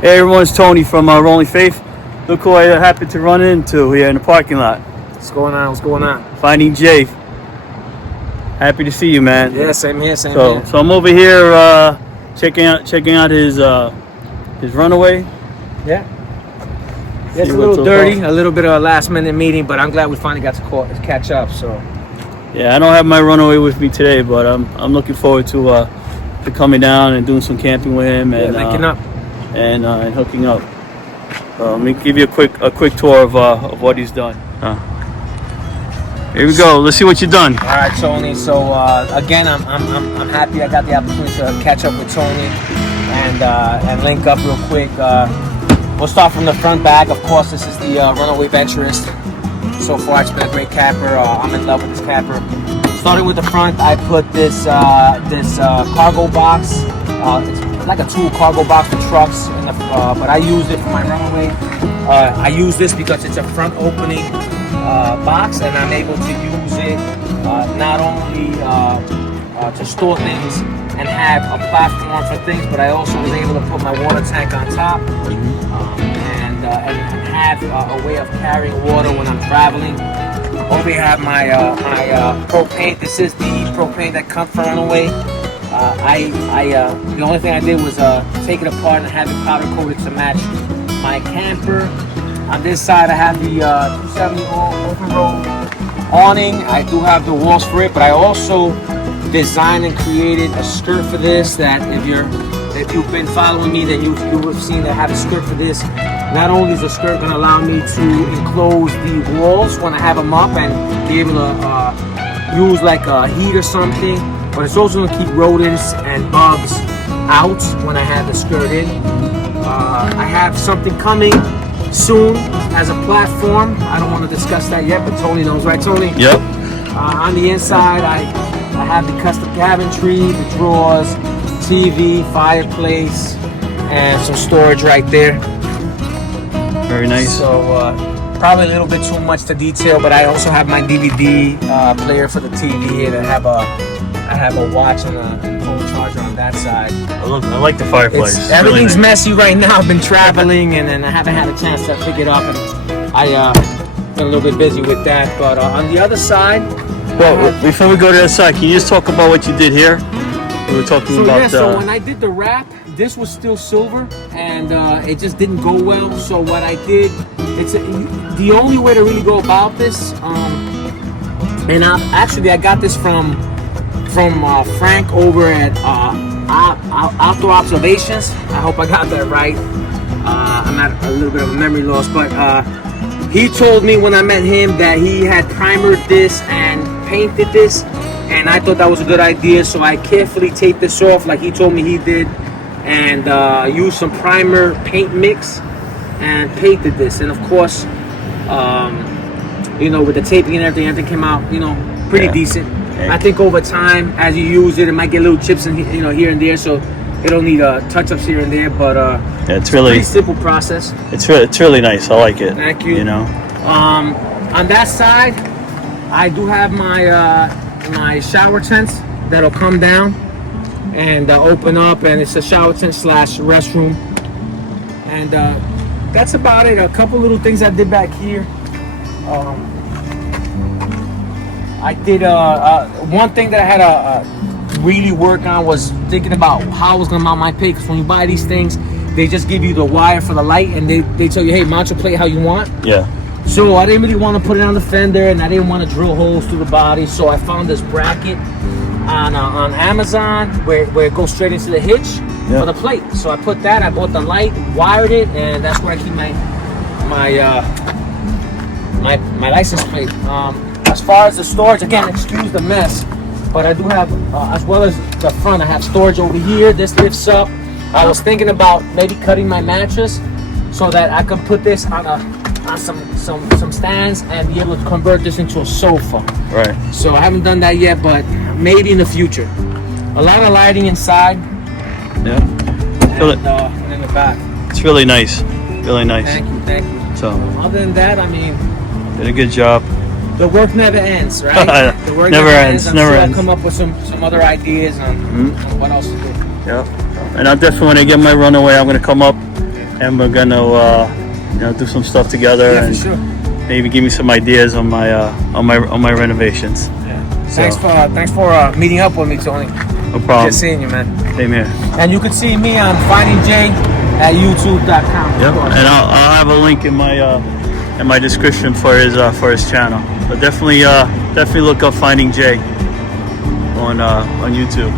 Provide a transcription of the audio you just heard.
Hey everyone, it's Tony from Rolling Faith. Look who I happened to run into here in the parking lot. What's going on? What's going on? Finding Jay. Happy to see you, man. Yeah, same here, same here. So I'm over here checking out his Runaway. Yeah. It's a little dirty, a little bit of a last minute meeting, but I'm glad we finally got to catch up. So. Yeah, I don't have my Runaway with me today, but I'm looking forward to coming down and doing some camping with him and linking up and hooking up. Let me give you a quick tour of what he's done. Here we go. Let's see what you've done. All right, Tony. So again, I'm happy I got the opportunity to catch up with Tony and link up real quick. We'll start from the front back. Of course, this is the Runaway Venturist. So far, it's been a great camper. I'm in love with this camper. Starting with the front, I put this cargo box. It's like a tool cargo box for trucks, but I used it for my Runaway. I use this because it's a front opening box, and I'm able to use it not only to store things and have a platform for things, but I also was able to put my water tank on top and have a way of carrying water when I'm traveling. Over here I have my propane. This is the propane that comes from Runaway. The only thing I did was take it apart and have it powder coated to match my camper. On this side I have the 270 open road awning. I do have the walls for it, but I also designed and created a skirt for this that if you've been following me, then you have seen that I have a skirt for this. Not only is the skirt going to allow me to enclose the walls when I have them up and be able to use like a heat or something, but it's also going to keep rodents and bugs out when I have the skirt in. I have something coming soon as a platform. I don't want to discuss that yet, but Tony knows, right, Tony? Yep. On the inside, I have the custom cabinetry, the drawers, TV, fireplace, and some storage right there. Very nice. So probably a little bit too much to detail, but I also have my DVD player for the TV here. I have a watch and a phone charger on that side. I like the fireplace. Everything's really nice. Messy right now. I've been traveling and I haven't had a chance to pick it up, and I been a little bit busy with that. But on the other side. Well, before we go to that side, can you just talk about what you did here? We were talking about. Yeah, so when I did the wrap, this was still silver, and it just didn't go well. So what I did, the only way to really go about this, and I got this from Frank over at Outdoor Observations. I hope I got that right. I'm at a little bit of a memory loss, but he told me when I met him that he had primered this and painted this, and I thought that was a good idea. So I carefully taped this off like he told me he did, and used some primer paint mix and painted this. And of course, with the taping and everything came out, pretty decent. I think over time, as you use it, it might get little chips in, here and there, so it'll need touch-ups here and there. But it's really a pretty simple process. It's really nice. I like it. Thank you. On that side, I do have my shower tents that'll come down and open up, and it's a shower tent / restroom, and that's about it. A couple little things I did back here. I did one thing that I had to really work on was thinking about how I was gonna mount my plate, because when you buy these things, they just give you the wire for the light, and they tell you, hey, mount your plate how you want. Yeah. So I didn't really want to put it on the fender, and I didn't want to drill holes through the body. So I found this bracket on Amazon where it goes straight into the hitch for the plate. So I put that. I bought the light, wired it, and that's where I keep my license plate. As far as the storage, again, excuse the mess, but I do have, as well as the front, I have storage over here. This lifts up. I was thinking about maybe cutting my mattress so that I can put this on some stands and be able to convert this into a sofa. Right. So I haven't done that yet, but maybe in the future. A lot of lighting inside. Yeah. And in the back. It's really nice. Really nice. Thank you. So other than that, I mean, did a good job. The work never ends, right? The work never ends. I'm never sure ends. I'll come up with some other ideas on what else to do. Yeah. And I definitely, when I get my Runaway, I'm gonna come up and we're gonna do some stuff together, Yeah, for and sure. maybe give me some ideas on my renovations. Thanks for meeting up with me, Tony. No problem. Just seeing you, man. Same here. And you can see me on Finding Jay at YouTube.com. Yep. And I'll have a link in my description for his channel. But definitely look up Finding Jay on YouTube.